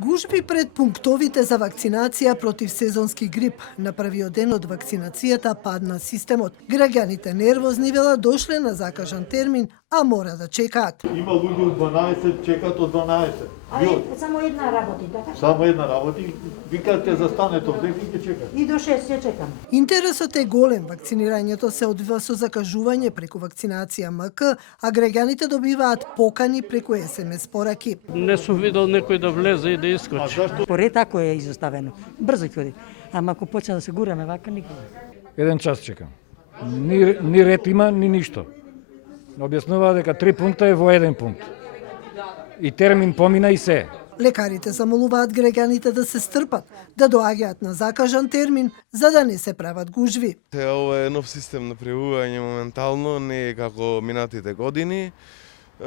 Гужби пред пунктовите за вакцинација против сезонски грип. На првиот ден од вакцинацијата падна системот. Граѓаните нервозни велат дошле на закажан термин, а мора да чекаат. Има луѓе од 12, чекат од 12. Само една работи, така? Само една работи, викаат ќе застанете овде и ќе чекат. И до 6 ќе чекам. Интересот е голем. Вакцинирањето се одвива со закажување преку вакцинација МК, а граѓаните добиваат покани преку СМС пораки. Не сум видел некој да влезе и да А искочи. зашто? Поред ако е изоставено, брзо ќе оди. Ама ако почне да се гураме вака, никога. Еден час чекам. Ни ред има, ни ништо. Објаснува дека 3 пункта е во еден пункт. И термин помина и се. Лекарите замолуваат граѓаните да се стрпат, да доаѓаат на закажан термин, за да не се прават гужви. Ова е нов систем на пријавување моментално, не е како минатите години.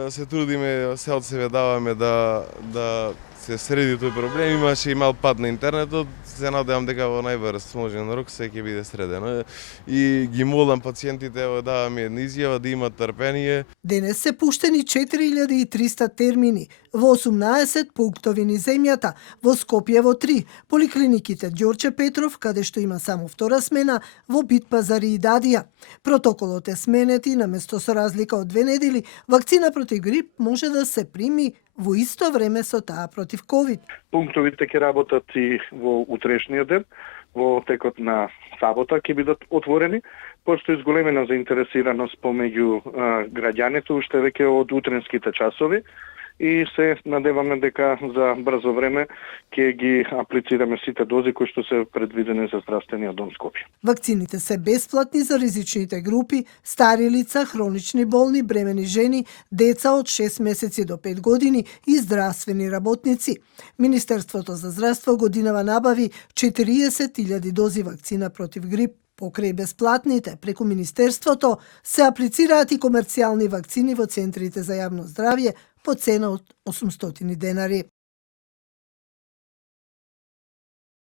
Се трудиме, се од себе даваме да се среди тој проблем. Имаше и мал пад на интернетот, се надевам дека во најбрз можен рок се ќе биде средено. И ги молам пациентите, ево даваме една изјава да имат трпение. Денес се пуштени 4300 термини во 18 пунктови низ земјата, во Скопје во 3, поликлиниките Ѓорче Петров, каде што има само втора смена, во Бит Пазари и Дадија. Протоколот е сменет и наместо со разлика од 2 недели, вакцина против грип може да се прими во исто време со таа против ковид. Пунктовите ќе работат и во утрешниот ден, во текот на сабота ќе бидат отворени. Постои зголемена заинтересираност помеѓу граѓаните уште веќе од утренските часови и се надеваме дека за брзо време ќе ги аплицираме сите дози кои што се предвидени за здравствениот дом Скопје. Вакцините се бесплатни за ризичните групи, стари лица, хронични болни, бремени жени, деца од 6 месеци до 5 години и здравствени работници. Министерството за здравство годинава набави 40.000 дози вакцина против грип. Покрај бесплатните, преку Министерството се аплицираат и комерцијални вакцини во центрите за јавно здравје по цена од 800 денари.